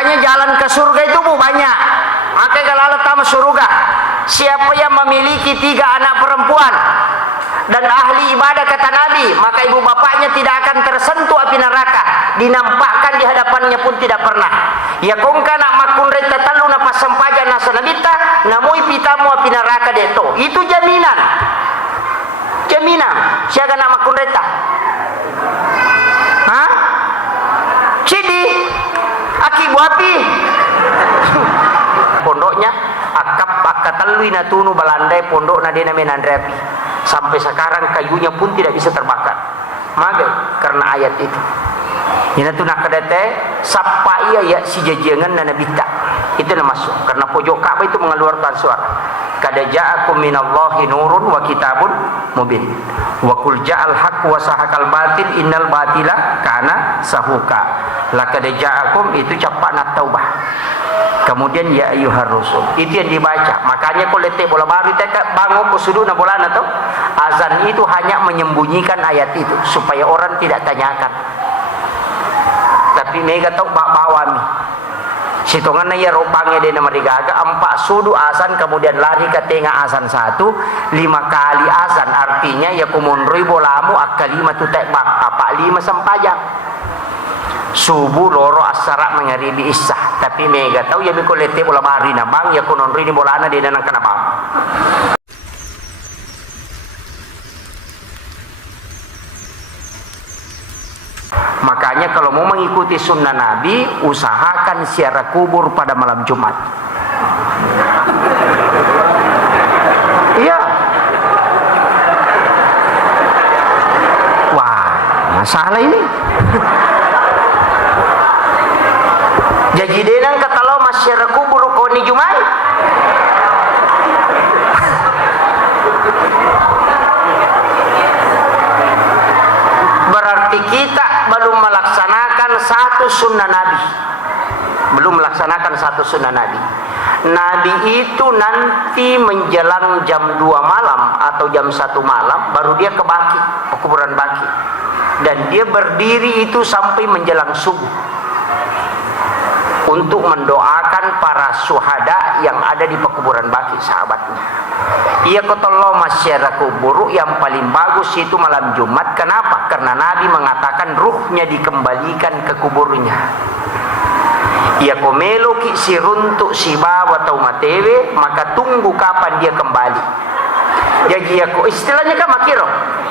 makanya jalan ke surga itu Bu banyak. Makanya kalau Allah tahu surga, siapa yang memiliki 3 anak perempuan dan ahli ibadah kata Nabi, maka ibu bapaknya tidak akan tersentuh api neraka, dinampakkan di hadapannya pun tidak pernah. Ya kongka nak makun reta talu na pasampaja nasa nabita namui pitamu api neraka deto. Itu jaminan. Jaminan. Siapa nak makun reta? Hah? Cidi aki buapi. Pondoknya akap talui na tunu balandai pondok na dena menandrepi. Sampai sekarang kayunya pun tidak bisa terbakar. Magai karena ayat itu. Ina tu nak kedete sapa iya ya si jajangan na nabita. Itu nama masuk karena pojok Ka'bah itu mengeluarkan suara. Kada ja'akum minallahi nurun wa kitabun mubin. Wa qul ja'al haqq wa sahaqal batil innal batila kana sahuka. Laqad ja'akum itu capak na taubah. Kemudian ya ayyuhar rusul. Itu yang dibaca. Makanya kalau letak bola baru tekat bangun ke sudut na bola na tu. Azan itu hanya menyembunyikan ayat itu supaya orang tidak tanyakan. Tapi mega tahu bawami. Sitongan na ya robangnya dia nama digaga 4 sudu azan kemudian lari ke tengah azan 1 5 kali azan artinya ya kumunrui bolamu akalima tu tekbak apa 5 sempajang subuh loro asara mengaribi isah tapi mega tahu ya biko lete bola bari na bang ya kunonrui ni bolana dia nang kenapa. Makanya kalau mau mengikuti sunnah Nabi, usahakan ziarah kubur pada malam Jumat. Iya. Wah, masalah ini. Jadi denang kata lo mas ziarah kubur kau ni Jumat. Berarti kita belum melaksanakan satu sunnah Nabi. Belum melaksanakan satu sunnah Nabi. Nabi itu nanti menjelang jam 2 malam atau jam 1 malam baru dia ke Baki, ke kuburan Baki. Dan dia berdiri itu sampai menjelang subuh untuk mendoakan para syuhada yang ada di pekuburan Baki, sahabatnya. Ia kotollo masyarakat kubur yang paling bagus itu malam Jumat. Kenapa? Karena Nabi mengatakan ruhnya dikembalikan ke kuburnya. Ia komelo ki si runtuk si bawa atau matewe, maka tunggu kapan dia kembali. Jadi aku istilahnya kan makiro.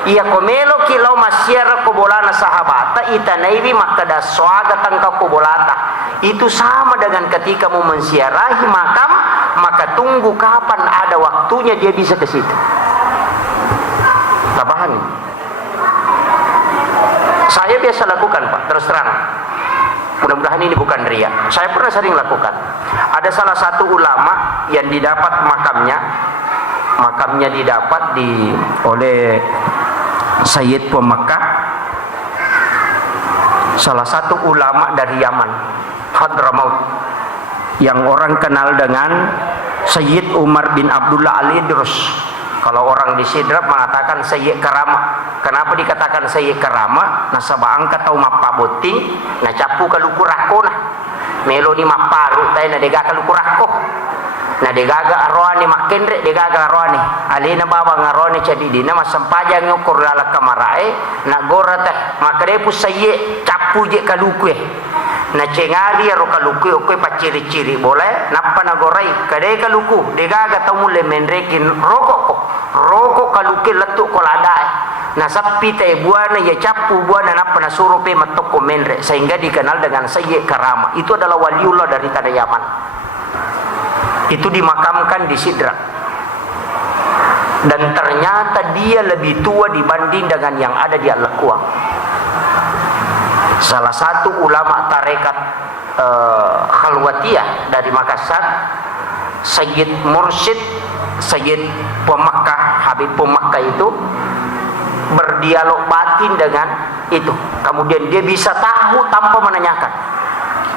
Ia komelo ki lau masyarakat kubolana sahabata itanaibi maka daswaga tangka kubolata. Itu sama dengan ketika mau menziarahi makam, maka tunggu kapan ada waktunya dia bisa ke situ. Tak paham? Saya biasa lakukan Pak, terus terang. Mudah-mudahan ini bukan riya. Saya pernah sering lakukan. Ada salah satu ulama yang didapat makamnya didapat oleh Sayyid Pemakkah, salah satu ulama dari Yaman, Hadramaut, yang orang kenal dengan Sayyid Umar bin Abdullah Al-Idrus. Kalau orang di Sidrap mengatakan Sayyid Karama. Kenapa dikatakan Sayyid Karama? Nasaba angkat tau mappa boting, na capu kaluku rako na. Melo ni maparu tay na dega kaluku rako. Na degaga arwani makendre degaga arwani. Alina baba ngarwani cadidi na masampaja ngukur lala kamarae na gora teh. Makade pu Sayyid capu je kaluku na cengali ro kaluku oke paciri-ciri boleh napa na gorai kade kaluku degaga tau mule menrekin rokok kaluku letuk koladae na sapi teh buana ya capu buana napa na suruh pe matok menre sehingga dikenal dengan Sayyid Karama. Itu adalah waliullah dari tanah Yaman. Itu dimakamkan di Sidra. Dan ternyata dia lebih tua dibanding dengan yang ada di Al-Kuang. Salah satu ulama tarekat Khalwatiyah dari Makassar, Sayyid Mursyid Sayyid Pemakkah, Habib Pemakkah itu berdialog batin dengan itu. Kemudian dia bisa tahu tanpa menanyakan.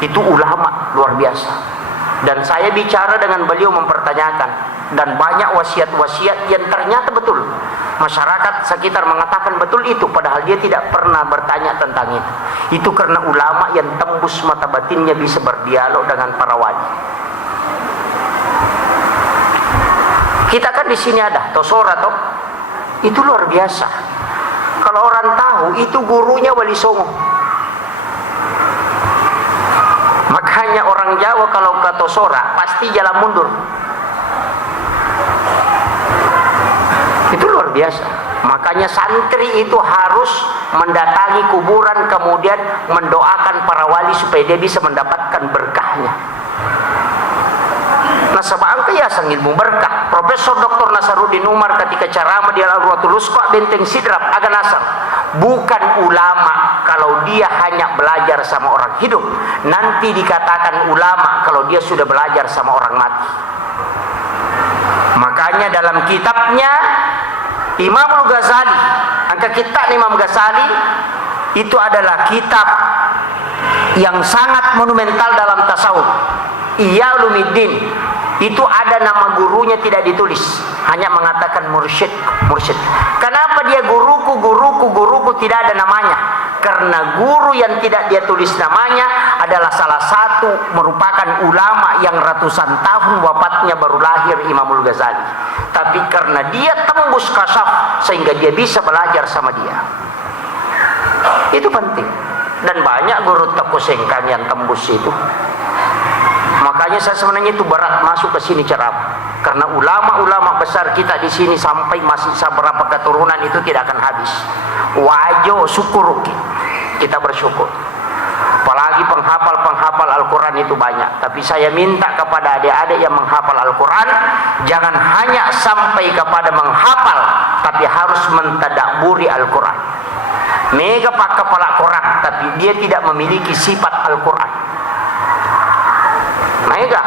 Itu ulama luar biasa. Dan saya bicara dengan beliau mempertanyakan, dan banyak wasiat-wasiat yang ternyata betul. masyarakat sekitar mengatakan betul itu, padahal dia tidak pernah bertanya tentang itu. Itu karena ulama yang tembus mata batinnya bisa berdialog dengan para wali. Kita kan di sini ada Tosora toh, itu luar biasa. Kalau orang tahu itu gurunya Wali Songo. Makanya orang Jawa kalau ke Tosora pasti jalan mundur. Itu luar biasa. Makanya santri itu harus mendatangi kuburan, kemudian mendoakan para wali supaya dia bisa mendapatkan berkahnya. Nah, sebab ya ilmu berkah. Profesor Dr. Nasaruddin Umar ketika ceramah di Al-Urwatul Wusta Benteng Sidrap agak nasar. Bukan ulama kalau dia hanya belajar sama orang hidup. Nanti dikatakan ulama kalau dia sudah belajar sama orang mati. Makanya dalam kitabnya Imam Ghazali, angka kitab Imam Ghazali itu adalah kitab yang sangat monumental dalam tasawuf. Ihya Ulumuddin. Itu ada nama gurunya tidak ditulis, hanya mengatakan mursyid. Kenapa dia guruku tidak ada namanya? Karena guru yang tidak dia tulis namanya adalah salah satu merupakan ulama yang ratusan tahun wafatnya baru lahir, Imamul Ghazali. Tapi karena dia tembus kasyaf sehingga dia bisa belajar sama dia. Itu penting. Dan banyak guru tekusengkan yang tembus itu. Makanya saya sebenarnya itu berat masuk ke sini ceramah, karena ulama-ulama besar kita di sini sampai masih beberapa keturunan itu tidak akan habis. Wajo syukur kita bersyukur. Apalagi penghafal Al-Quran itu banyak. Tapi saya minta kepada adik-adik yang menghafal Al-Quran, jangan hanya sampai kepada menghafal, tapi harus mentadaburi Al-Quran. Mega pak kepala Quran, tapi dia tidak memiliki sifat Al-Quran. Mega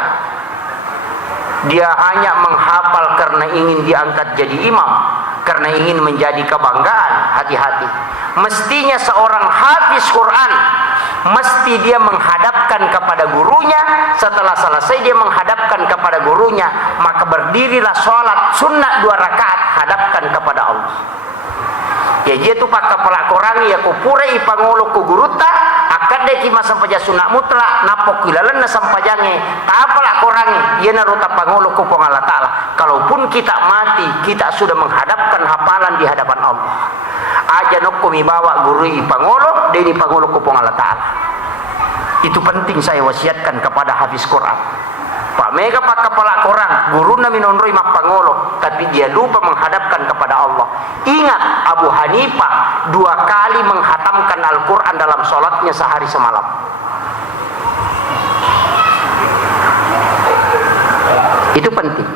dia hanya menghafal karena ingin diangkat jadi imam, karena ingin menjadi kebanggaan. Hati-hati. Mestinya seorang hafiz Quran mesti dia menghadapkan kepada gurunya. Setelah selesai dia menghadapkan kepada gurunya, maka berdirilah sholat sunnah 2 rakaat hadapkan kepada Allah. Ya dia tu pak kepala Quran ya kupure ipangolo ku guruta akad deki masampaja sunnah mutlak napok kilalan na sampajange tapala Quran ya naruta pangolo ku Allah Ta'ala. Kalaupun kita mati, kita sudah menghadapkan hafalan di hadapan Allah. Aja nokko mibawa guru ipangolo deni pangolo ku Allah Ta'ala. Itu penting saya wasiatkan kepada hafiz Quran. Pak mega pak kepala Quran guru na minonroi mak pangolo, tapi dia lupa menghadapkan kepada Allah. Ingat Abu Hanifah 2 kali menghatamkan Al-Quran dalam sholatnya sehari semalam. Itu penting.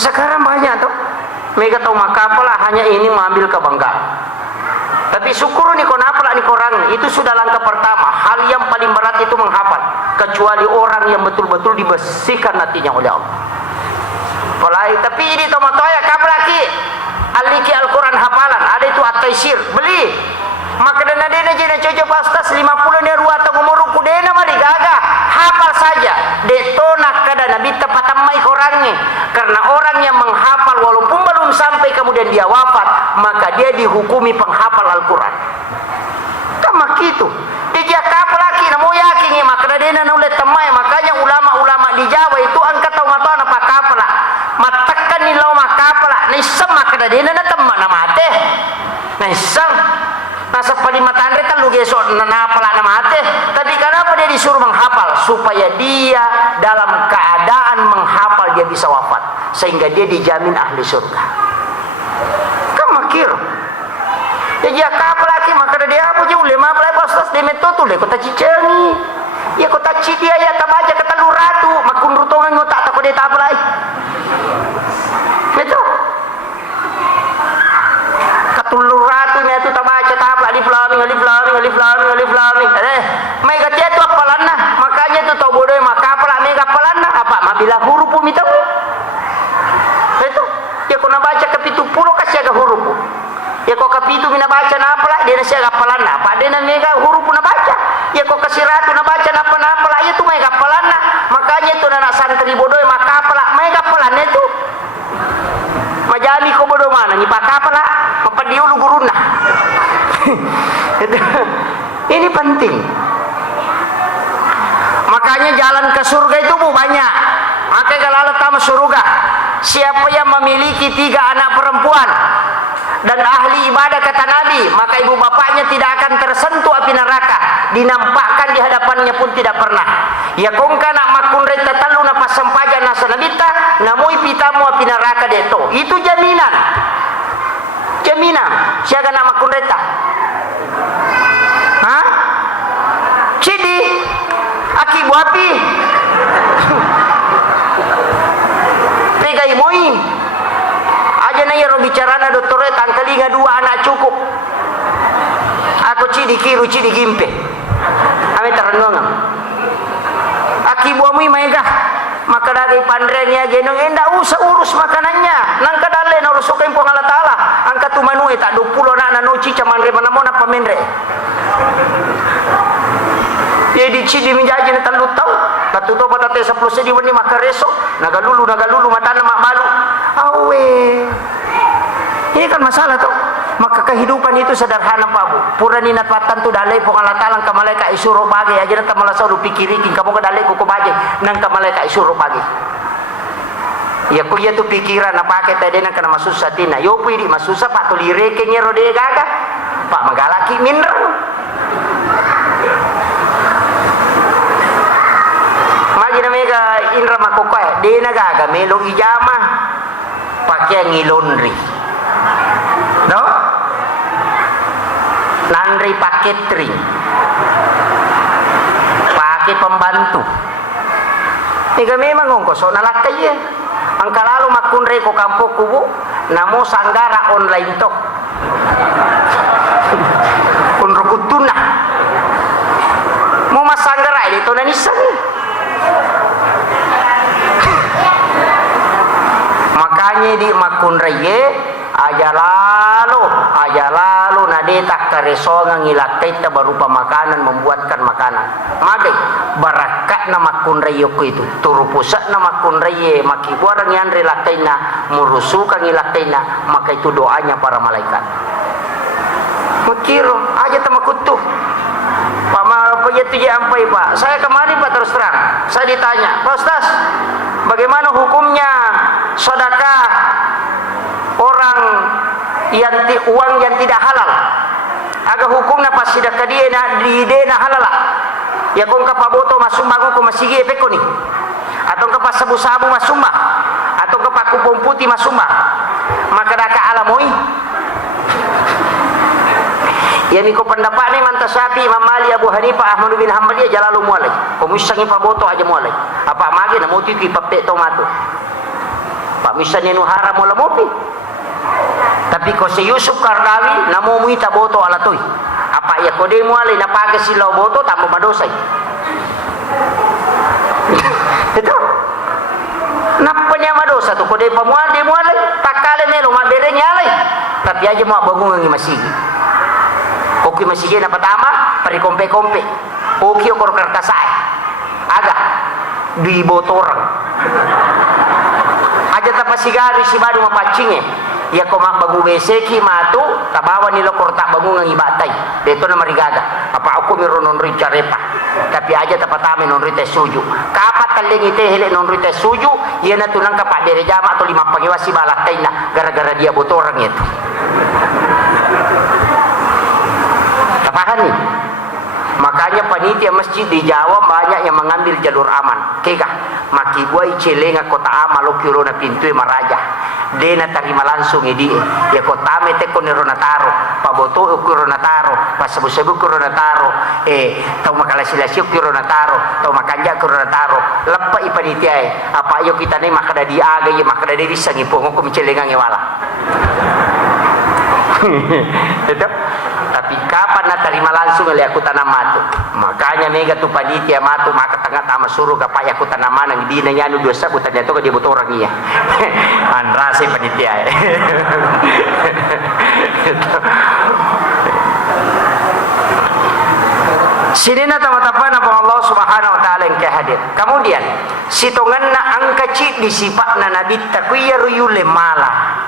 Sekarang banyak tuh mega tahu makapalah hanya ini mengambil kebanggaan. Tapi syukur nih konapala nih korang itu sudah langkah pertama. Hal yang paling berat itu menghafal, kecuali orang yang betul-betul dibersihkan hatinya oleh Allah. Apalagi tapi ini tomatoya kaplaki aliki Al-Quran hafalan ada itu at-taisir beli maka dana jadi coba pastas 50 ne ruat ngomorku dena mari gaga hafal saja detona kada nabi tepatamai orangnya. Karena orang yang menghafal walaupun belum sampai kemudian dia wafat, maka dia dihukumi penghafal Al-Quran. Kama gitu dia kapal lagi namo yakin ya maka dena nulet temai. Makanya ulama-ulama di Jawa itu angkat tahu matana apa kapal matakan nilau makapala nisam maka dena na temma namate nisam nasa palimatandre kan lu gesok napala namate. Tapi kenapa dia disuruh menghafal? Supaya dia dalam keadaan menghafal dia bisa wafat, sehingga dia dijamin ahli surga. Kamakir ya dia kapal lagi maka dia apa jauh lima pelai pastas dia metotu le kota cicengi ya kota cidia ya tabaja kata luratu makun rutongan ngotak takut dia tak pelai betul katuluratu nya itu tabaca tabla alif lam mim mega cetu apalanna makanya itu tau bodoh maka apalah mega apalanna apa mabila huruf mitau itu ya kena baca ke 70 kasih agak huruf ya kok kapitu mina baca napa lah dia nasi gapalan apa dia na mega huruf na baca ya kok kasiratu na baca napa lah itu mega gapalan makanya itu anak santri bodoh maka apa lah mega gapalan itu jami ko bodo mana ni pakapala mapadiulu guruna. Ini penting. Makanya jalan ke surga itu banyak. Makanya kalau Allah tahu surga, siapa yang memiliki 3 anak perempuan dan ahli ibadah kata Nabi, maka ibu bapaknya tidak akan tersentuh api neraka, dinampakkan di hadapannya pun tidak pernah. Ya kongka nak makun reta talu na pasampaja nasa nabita, namui pitamu api neraka deto. Itu jaminan. Jaminan. Siapa nak makun reta? Hah? Cidi aki buapi. Pegai moi. Aja na yaro bicarana dokter tangkalinga 2 anak cukup. Aku cidi kiru cidi gimpe. Ame taranong. Aki buami maega. Maka dagay pandrenya genong enda usah urus makanannya. Nang kadale na urus kay Allah Taala. Angka tumanue tak 20 na nanuci caman re manamona pamenre. Jadi cidi menjaji na talut tau. Katuto patate 10 sedi wani makareso. Nagalulu matana mak malu. Awe. Ini kan masalah tuh. Maka kehidupan itu sederhana Pak Bu. Purani natwatan tu dalai po Allah Taala ka malaikat isuro bagi aja nata malasa du pikirikin kamu ka dalai ko bagi nang ka malaikat isuro bagi. Ya ko ya tu pikiran na pakai tadi nang kana masusa tina. Yo pu di masusa Pak tu lireke nyero de gaga. Pak magalaki minder. Magi na mega Indra makokoy de na gaga melo ijama pakai ngilondri. No? Nandri pakai catering, pakai pembantu. Tiga memang ongkos nalakai ya. Angka lalu makun reko kampung kubu, namo sanggara online tok. Unrukutuna. Mau mas sanggara itu nanisan. Makanya di makun reye aja lalu nadetak karesonga ngilakay ta berupa makanan membuatkan makanan magai barakat na makun rayoko itu turupusak na makun raye makibuarang yan relakay na murusukan ngilakay na maka itu doanya para malaikat makiro aja ta makutuh Pak Mapayat itu ampai Pak saya kemarin Pak terus terang saya ditanya Pak Ustaz bagaimana hukumnya sedekah orang yang uang yang tidak halal aga hukumna pas sedekah dia na di na halal ya kung kapaboto masumba ko masigi epeko ni atau kapas sabu-sabu masumba atau kapakupong putih masumba maka daka alamoi ya miko pendapat ni manta Syafi'i Imam Malik Abu Hanifah Ahmad bin Hanbal dia jalalu mualai pemusangi paboto aja mualai apa magi na moti ki pape tomato pak misalnya nu haram mola mopi tapi ko si Yusuf Kardawi namo muita boto alatoy apa ya ko de mualai na paga sila boto tambo madosay itu napanya madosa to ko de pamual de mualai takale melo mabere nyalay tapi aja mo bangun ngi masigi oki masigi na patama pari kompe-kompe oki okor kertasay aga di botorang aja tapasigari si badu mapacingnya ya koma bagu beseki matu tabawa nilo korta bagu nang ibatay deto na marigaga apa aku mironon ricarepa tapi aja tapatame non rite suju kapat kaleng ite hele non rite suju iya na tunang kapak dere jama atau 5 pagiwasi balakay na gara-gara dia botorang itu tapahan nih makanya panitia masjid di Jawa banyak yang mengambil jalur aman kega makibuai celenga kota amal kiro na pintu maraja dena tarima langsung idi ya kota mete konero nataro paboto kiro nataro pasabu-sabu kiro nataro tau makalasila-sila kiro nataro tau makanja kiro nataro lepa ipanitia apa ayo kita nih makada diaga ya makada di sangi pongo ko celenga ngewala itu tapi kapan na tarima langsung oleh aku tanam matu makanya mega tu panitia matu maka tengah tama suruh kapaya aku tanaman ang di na nyanu dosa buta jatuh ke dia butuh orang iya anrase panitia sini na tamatapan apa Allah Subhanahu wa taala yang hadir kemudian sitongan na angka ci disipak na nabi takuya ruyule mala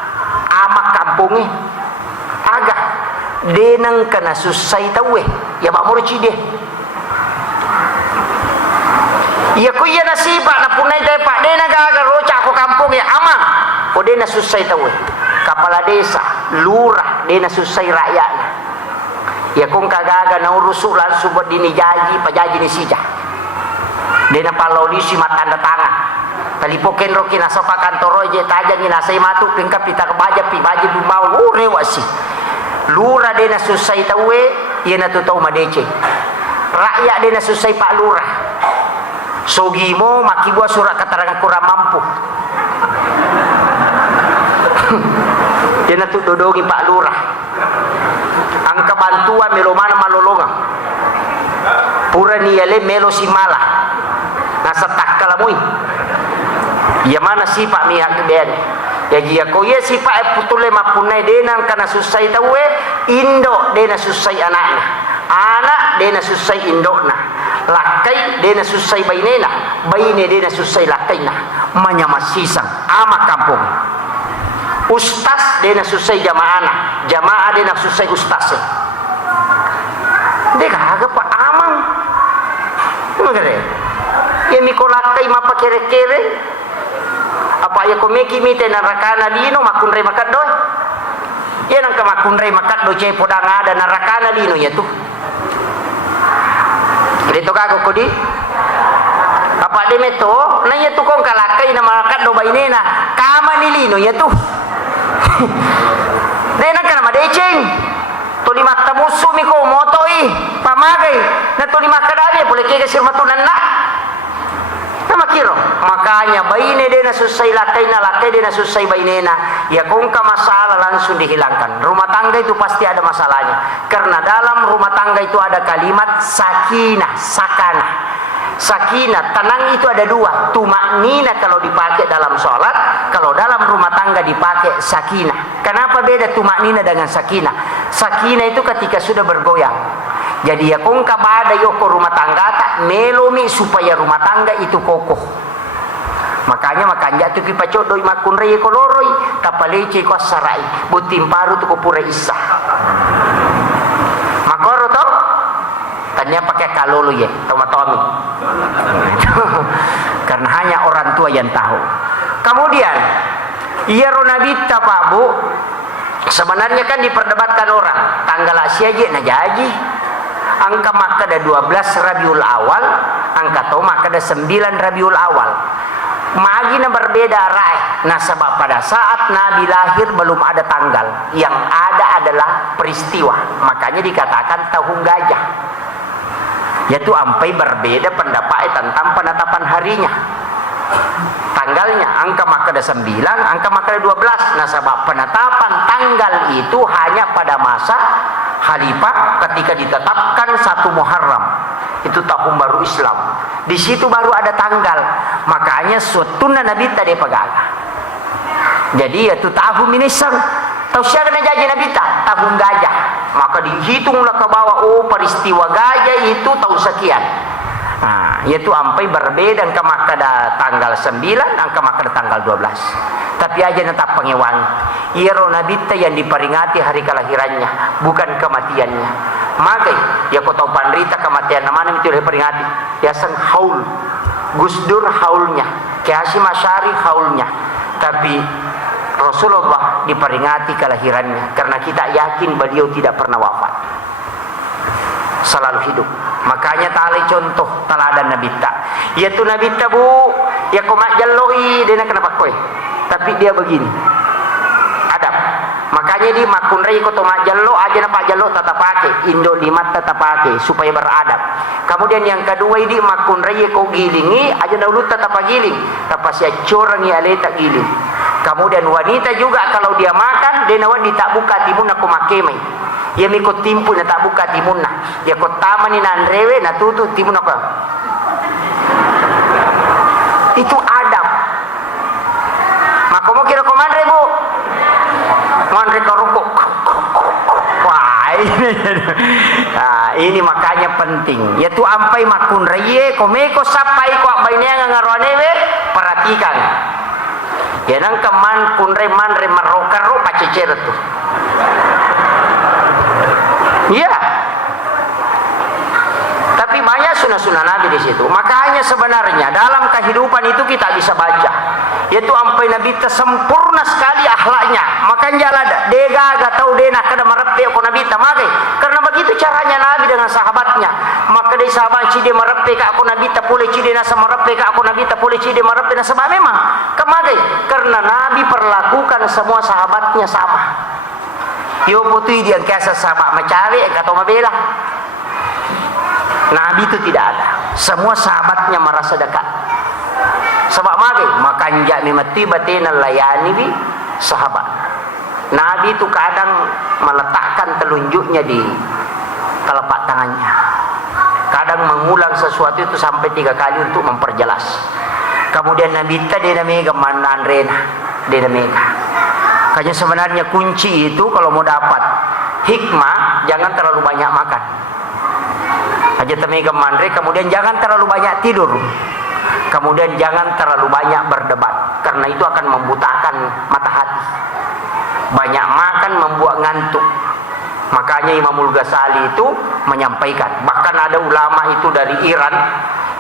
kampungnya agak denang kena susai tahu ya bak murci dia ya ku iya nasibak na punai tepak dena gagal rocak ko kampung ya amang ko dena susai tahu kepala desa lurah dena susai rakyatnya ya kung kagaga na urusuk langsung buat dini jaji pajaji ni sija dena palau disi matanda tangan talipoken roki nasopa kantoro je tajang inasai matu pingkap pita kebaja pi baji dumau rewasi lurah dena susai tahu ya na tu tahu madece rakyat dena susai pak lurah sogimo maki buat surat keterangan kurang mampu dena tu dodongi pak lurah angka bantuan melo mana malolonga pura niale melo simala nasa takkalamui ya mana sifat mihak ben ya jia ko ye sifat putule mapunai denan kana susai tawe indo dena susai anakna anak dena susai indokna lakai dena susai bainena baine dena susai lakaina manyamasisang ama kampung ustaz dena susai jamaah jamaah dena susai ustaz deka aga pa amang magare ya mikolakai mapa kere-kere apa ya komeki mite narakana dino makunre makat doy ya nang kamakunre makat do cai podang ada narakana dino ya tu dito kago kodi apa de meto na ya tu kong kalakai na makat do bainena kama nilino ya tu dena kana madeceng to lima tamusu mi ko motoi pamagai na to lima kadabi boleh ke sir matunan na makiro makanya baine dena susai lakai dena susai bainena ya kung ka masalah langsung dihilangkan rumah tangga itu pasti ada masalahnya karena dalam rumah tangga itu ada kalimat sakinah sakanah sakinah tenang itu ada dua tumaknina kalau dipakai dalam sholat kalau dalam rumah tangga dipakai sakinah kenapa beda tumaknina dengan sakinah sakinah itu ketika sudah bergoyang jadi ya kung kabada yoko rumah tangga tak melomi supaya rumah tangga itu kokoh makanya tu pipa codoi makun rei koloroi tapalece ko sarai butim paru tu ko pura isa makoro to tanya pakai kalolo ye tomatomi karena hanya orang tua yang tahu kemudian iya ronabita Pak Bu sebenarnya kan diperdebatkan orang tanggal asyaje na jaji angka maka ada 12 Rabiul Awal angka tau maka ada 9 Rabiul Awal magina berbeda rai nah sebab pada saat Nabi lahir belum ada tanggal yang ada adalah peristiwa makanya dikatakan tahun gajah yaitu ampai berbeda pendapat tentang penetapan harinya tanggalnya angka maka ada 9 angka maka ada 12 nah sebab penetapan tanggal itu hanya pada masa Khalifah ketika ditetapkan 1 Muharram itu tahun baru Islam di situ baru ada tanggal makanya suatuna Nabi tadi pegaga jadi itu tahun minisang tahu siapa yang jadi Nabi tahun gajah maka dihitunglah ke bawah oh peristiwa gajah itu tahun sekian nah, yaitu ampai berbeda angka maka ada tanggal 9 angka maka ada tanggal 12 tapi aja tetap pengewangi iro nabita yang diperingati hari kelahirannya bukan kematiannya magai ya kau tahu panrita kematian namanya itu diperingati ya sang haul Gusdur haulnya Hasyim Asy'ari haulnya tapi Rasulullah diperingati kelahirannya karena kita yakin beliau tidak pernah wafat selalu hidup makanya tali contoh teladan nabita yaitu nabita Bu ya kau mak jalloi dia kenapa koi tapi dia begini adab makanya di makun rei ko tomak jallo aja napa jallo tetap pakai indo limat tetap pakai supaya beradab kemudian yang kedua ini makun rei ko gilingi aja dahulu tetap giling tapi sia corangi ale tak giling kemudian wanita juga kalau dia makan dia nawan tak buka timun aku makemai ya mikot timpu na tak buka timun na ya ko tamani nan rewe na tutu timun apa itu adab maka mau kira komandre Bu mandre korupuk wah ini makanya penting yaitu ampai makun reye komeko sapai ko bainnya ngaronewe perhatikan Ya nang keman kunreman remarokaro pacecer tuh. Iya. Tapi banyak sunnah-sunnah Nabi di situ. Makanya sebenarnya dalam kehidupan itu kita bisa baca. Yaitu sampai Nabi sempurna sekali akhlaknya. Makanya ada dega gatau dena kada marepe ko Nabi tamake. Karena begitu caranya Nabi dengan sahabatnya. Maka dari sahabat cide marepe ka aku Nabi ta pole cide nasa marepe ka aku Nabi ta pole cide marepe na sebab memang kemage. Karena Nabi perlakukan semua sahabatnya sama. Yo putui dia kasa sahabat macari atau mabela. Nabi itu tidak ada. Semua sahabatnya merasa dekat. Sebab makanya mimati batina layani bi sahabat. Nabi itu kadang meletakkan telunjuknya di telapak tangannya. Kadang mengulang sesuatu itu sampai 3 kali untuk memperjelas. Kemudian Nabi tadi namanya mandan rena, dia namanya. Kayaknya sebenarnya kunci itu kalau mau dapat hikmah jangan terlalu banyak makan. Aja temega mandre, kemudian jangan terlalu banyak tidur. Kemudian jangan terlalu banyak berdebat karena itu akan membutakan mata hati. Banyak makan membuat ngantuk. Makanya Imamul Ghazali itu menyampaikan, bahkan ada ulama itu dari Iran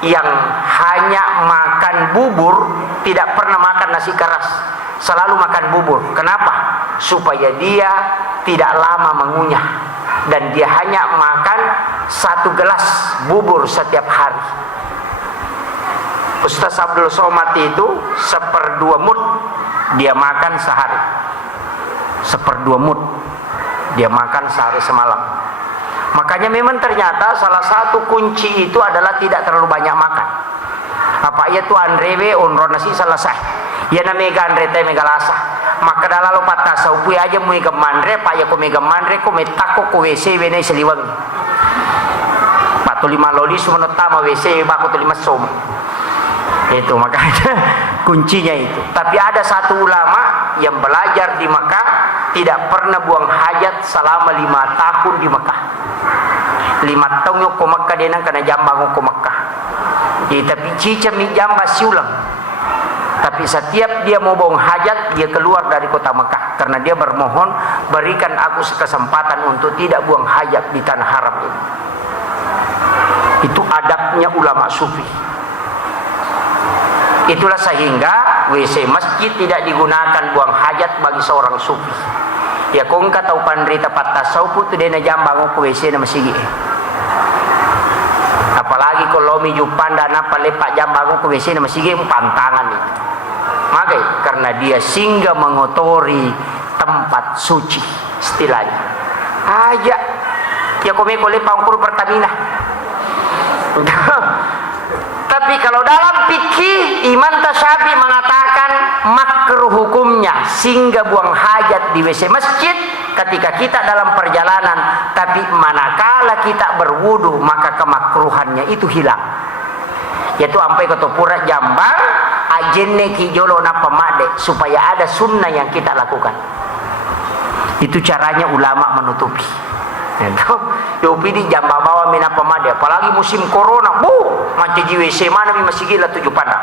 yang hanya makan bubur, tidak pernah makan nasi keras, selalu makan bubur. Kenapa? Supaya dia tidak lama mengunyah dan dia hanya makan 1 gelas bubur setiap hari. Ustaz Abdul Somad itu 1/2 mud dia makan sehari. 1/2 mud dia makan sehari semalam. Makanya memang ternyata salah satu kunci itu adalah tidak terlalu banyak makan. Apa ia tu andrebe onro nasi selesai. Ya na mega andre te mega lasa. Maka dalalo patah saupu aja mui ke mandre, pak ya ko mega mandre ko metako ko WC bene seliwang. Patu 5 loli sumenot tama WC baku tu 5 som. Itu makanya kuncinya itu. Tapi ada satu ulama yang belajar di Mekah tidak pernah buang hajat selama 5 tahun di Mekah. 5 tahun ko Mekah dia nang kana jambang ko Mekah. Tapi cica mi jamba siulang. Tapi setiap dia mau buang hajat dia keluar dari kota Mekah karena dia bermohon berikan aku kesempatan untuk tidak buang hajat di tanah haram ini. Itu adabnya ulama sufi. Itulah sehingga WC masjid tidak digunakan buang hajat bagi seorang sufi. Ya kung ka tau pandrita patasau tu dia na jambang ko WC na masigi. Apalagi kalau mi jupan dana palepak jambang ko WC na masigi pantangan itu. Maka karena dia singgah mengotori tempat suci istilahnya. Aja ya kome lepak ukur Pertamina. Tapi kalau dalam fikih Imam Tasyafi mengatakan makruh hukumnya singgah buang hajat di WC masjid ketika kita dalam perjalanan, tapi manakala kita berwudu maka kemakruhannya itu hilang. Yaitu sampai ke Topura Jambang ajenne kijolo na pemade supaya ada sunnah yang kita lakukan. Itu caranya ulama menutupi. Itu yopi di jamba bawa mina pemade, apalagi musim corona, macam JWC mana mi masih gila 7 pandang.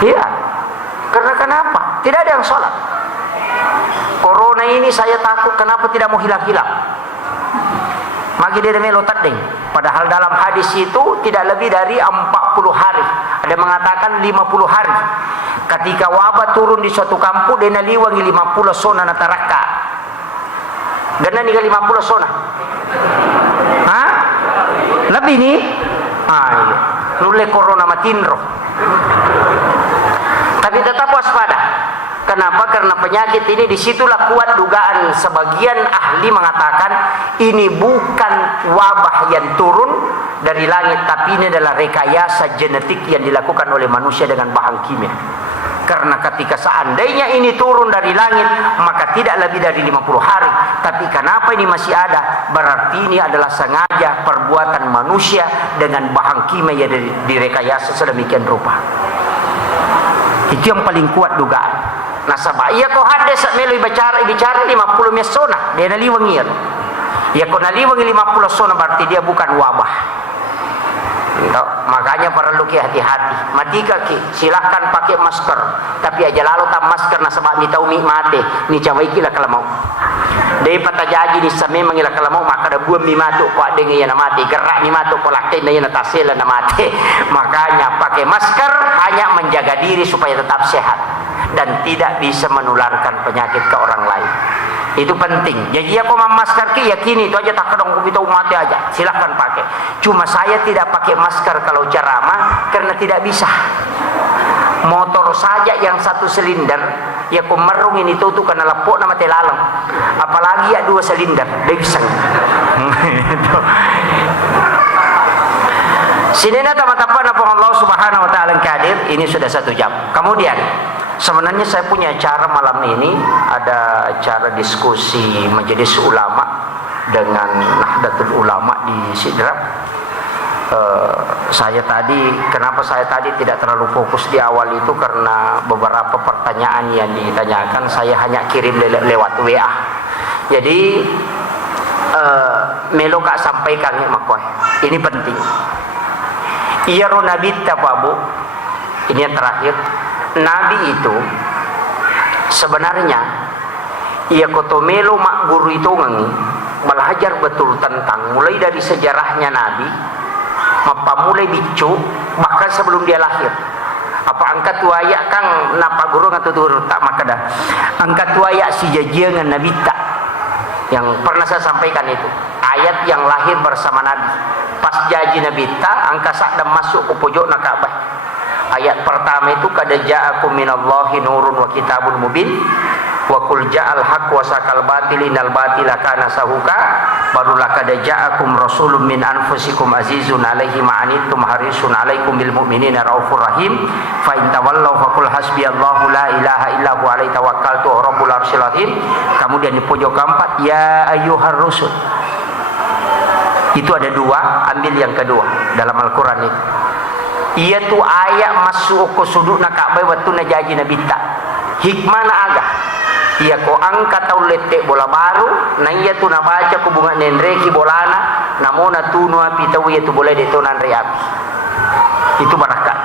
Iya, karena kenapa? Tidak ada yang sholat. Corona ini saya takut kenapa tidak mau hilang-hilang. Magi dia melotat deng. Padahal dalam hadis itu tidak lebih dari 40 hari. Ada mengatakan 50 hari. Ketika wabah turun di suatu kampung, dia naliwangi 50 sona nataraka. Gana nih 50 sona. Hah? Lebih nih? Iya. Nule corona matinro. Tapi tetap waspada. Kenapa? Karena penyakit ini disitulah kuat dugaan sebagian ahli mengatakan ini bukan wabah yang turun dari langit, tapi ini adalah rekayasa genetik yang dilakukan oleh manusia dengan bahan kimia. Karena ketika seandainya ini turun dari langit maka tidak lebih dari 50 hari. Tapi kenapa ini masih ada? Berarti ini adalah sengaja perbuatan manusia dengan bahan kimia yang direkayasa sedemikian rupa. Itu yang paling kuat dugaan. Nah sabah iya ko hade sa melo bicara 50 mesona dia naliwangir. Ya ko naliwangi 50 sona berarti dia bukan wabah. Makanya perlu ki hati-hati. Matika ki silahkan pakai masker, tapi aja lalu tam masker na sebab ni tahu mi mate ni cawai ki lah kalau mau. Dei patajaji di same mangila kalau mau maka ada buam mi matuk ko ade ngi na mate, gerak mi matuk ko lakin na tasela na mate. Makanya pakai masker hanya menjaga diri supaya tetap sehat dan tidak bisa menularkan penyakit ke orang lain. Itu penting. Jadi aku masker ki yakini itu aja, tak kedong kita mati aja. Silahkan pakai. Cuma saya tidak pakai masker kalau ceramah karena tidak bisa. Motor saja yang 1 silinder ya aku merung ini tuh karena lepok nama telalang. Apalagi ya 2 silinder, dia bisa. Sini na tamat-tamat apa Allah Subhanahu wa taala kadir. Ini sudah 1 jam. Kemudian sebenarnya saya punya acara malam ini, ada acara diskusi majelis ulama dengan Nahdlatul Ulama di Sidrap. Kenapa saya tadi tidak terlalu fokus di awal itu karena beberapa pertanyaan yang ditanyakan saya hanya kirim lewat WA. Jadi melo kak sampaikan ya makoy. Ini penting. Iya ro nabi tababu. Ini yang terakhir. Nabi itu sebenarnya ia kotomelo mak guru itu ngangi belajar betul tentang mulai dari sejarahnya Nabi, apa mulai bicu bahkan sebelum dia lahir. Apa angkat tuaya kang napa guru ngatutur tak makada. Angkat tuaya si jajiangan Nabi tak yang pernah saya sampaikan itu ayat yang lahir bersama Nabi. Pas jaji Nabi tak angka sak dan masuk ke pojok nak Ka'bah. Ayat pertama itu kad ja'akum minallahi nurun wa kitabun mubin wa qul ja'al haqq wa sakal batil innal batila kana sahuka barulah kad ja'akum rasulun min anfusikum azizun alaihi ma'anittum harisun alaikum bil mu'minina raufur rahim fa in tawallaw faqul hasbiyallahu la ilaha illa huwa alaihi tawakkaltu wa rabbul arsyil azim. Kemudian di pojok keempat ya ayyuhar rusul. Itu ada 2, ambil yang kedua dalam Al-Qur'an itu. Ia tu ayat masuk ke sudut nak Ka'bah waktu nak jaji Nabi tak hikmah nak agak ia ko angkat tau letek bola baru na ia tu nak baca ku bunga nendre ki bolana namo na tunu api tau ia tu boleh detonan reapi itu barakat.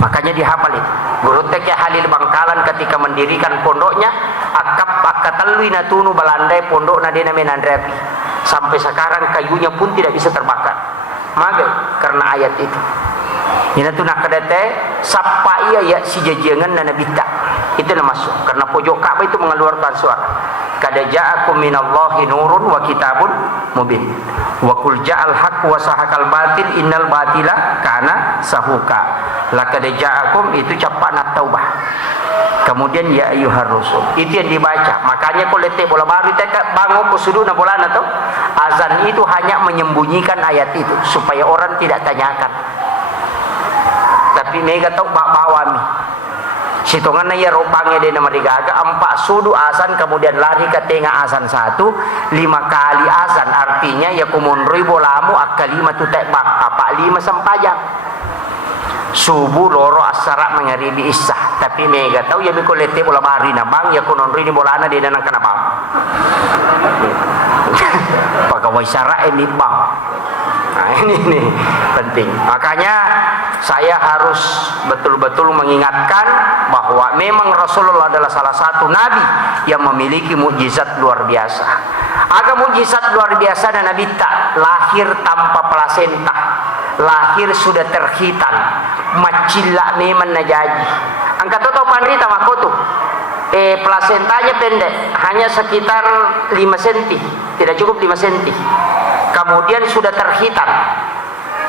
Makanya dihafal itu guru teke Halil Bangkalan ketika mendirikan pondoknya akatalui na tunu balandai pondok na dena menandre api sampai sekarang kayunya pun tidak bisa terbakar. Magai karena ayat itu. Ini tu nak kedete sapa ia ya si jajangan dan Nabi tak. Itu nama masuk karena pojok Ka'bah itu mengeluarkan suara. Kad ja'akum minallahi nurun wa kitabun mubin. Wa qul ja'al haqq wa sahaqal batil innal batila kana sahuka. Laqad ja'akum itu capak nak taubah. Kemudian ya ayyuhar rusul. Itu yang dibaca. Makanya kalau letek bola baru tekat bangun ke sudut na bola atau azan itu hanya menyembunyikan ayat itu supaya orang tidak tanyakan. Tapi mereka tahu bawa mi. Sitongan ya rupangnya dia nama digaga 4 sudu azan kemudian lari ke tengah azan 1 5 kali azan artinya ya kumunrui bolamu akalima tu tekbak apa 5 sempajang. Subuh loro asara mengaribi isah tapi mega tahu ya biko lete bola bari na bang ya konon rini bola ana di danang kana bang pagawai syara ini bang. Nah ini penting. Makanya saya harus betul-betul mengingatkan bahwa memang Rasulullah adalah salah satu nabi yang memiliki mukjizat luar biasa. Agak mukjizat luar biasa dan Nabi tak lahir tanpa plasenta, lahir sudah terhitan, macilla memang najaji. Angkat tahu pandrita makotu, plasentanya pendek, hanya sekitar 5 cm, tidak cukup 5 cm. Kemudian sudah terhitan,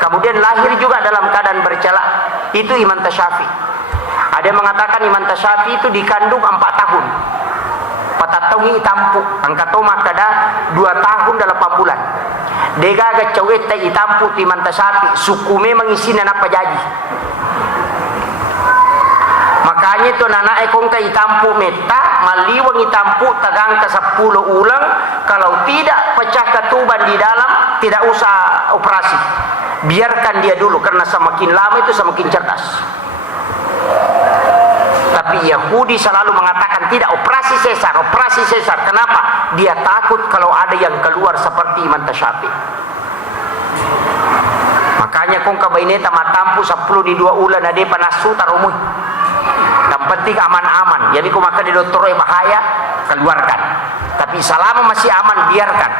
kemudian lahir juga dalam keadaan bercela. Itu Imam Tasyafi. Ada yang mengatakan Imam Tasyafi itu dikandung 4 tahun. Patatungi tampu angkat toma kada 2 tahun dalam 8 bulan. Dega ga cawet ta itampu ti mantasapi suku memang isinan apa jadi. Makanya itu nana ekong ka itampu meta maliwang itampu tagang ke 10 ulang kalau tidak pecah ketuban di dalam tidak usah operasi. Biarkan dia dulu karena semakin lama itu semakin cerdas. Tapi Yahudi selalu mengatakan tidak operasi sesar, operasi sesar. Kenapa? Dia takut kalau ada yang keluar seperti Imam Tasyafi. kong kabaineta matampu 10 di 2 ulan ade panasu tarumui. Yang penting aman-aman. Jadi kau makan di dokter bahaya, keluarkan. Tapi selama masih aman biarkan.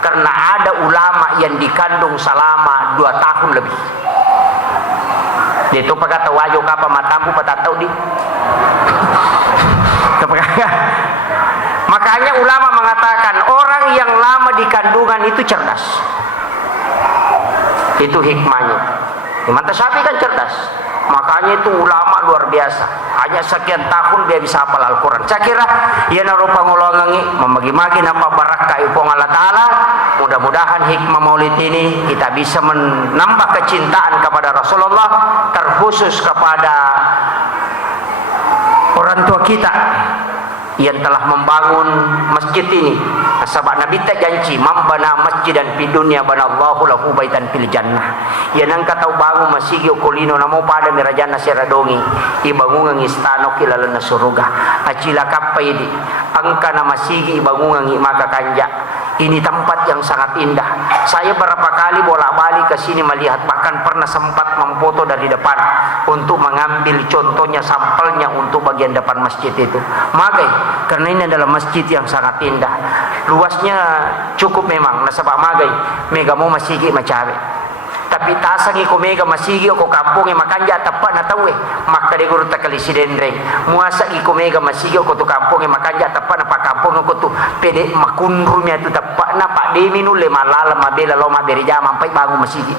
Karena ada ulama yang dikandung selama 2 tahun lebih. Itu pakai tawajo kapa matampu patatau di. Makanya ulama mengatakan orang yang lama di kandungan itu cerdas. Itu hikmahnya. Imam Tasyafi kan cerdas. Makanya itu ulama luar biasa. Hanya sekian tahun dia bisa hafal Al-Quran. Saya kira ia narupa ngolongangi memagi-magi nama barakah ipong Allah Ta'ala. Mudah-mudahan hikmah maulid ini kita bisa menambah kecintaan kepada Rasulullah, terkhusus kepada orang tua kita yang telah membangun masjid ini. Sebab Nabi tak janji mambana masjidan fi dunya banallahu lahu baitan fil jannah. Ya nang katau bangun masjid okolino namo pada mirajana seradongi ibangungan istano kilalana surga. Acila kapai di angka nama sigi ibangungan maka kanja. Ini tempat yang sangat indah. Saya berapa kali bolak-balik ke sini melihat, bahkan pernah sempat memfoto dari depan untuk mengambil contohnya, sampelnya untuk bagian depan masjid itu. Magai, karena ini adalah masjid yang sangat indah. Luasnya cukup memang. Nasabak magai, mega mau masigi macawe. Tapi tasangi ko mega masigi ko kampung makanja tepat na tawe. Maka de guru takali sidendreng. Muasa iko mega masigi ko tu kampung makanja tepat na pa kampung ko tu pede makunrumnya tu tepat na pak de minu le malala mabela loma beri jama sampai bangun masigi.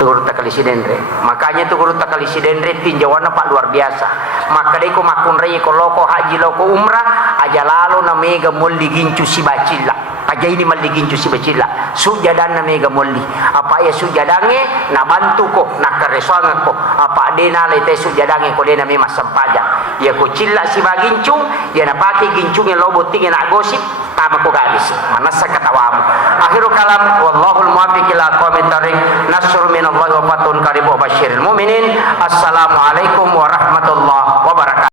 Tu guru takali sidendreng. Makanya tu guru takali sidendreng tinjauan pak luar biasa. Maka de ko makunrei ko loko haji loko umrah aja lalu na mega mulli gincu si bacilla. Aja ini maligin si bacila sujadan na mega molli apa ya sujadange na bantu ko na kareswangan ko apa de na lete sujadange ko de na mema sampaja ya ko cilla si bagincu ya na paki gincunge lobo tingin na gosip tama ko gadis manasa katawamu akhiru kalam wallahul muwaffiq ila aqwamit thariq nasrun minallahi wa fatun qarib wa basyiril mu'minin. Assalamualaikum warahmatullahi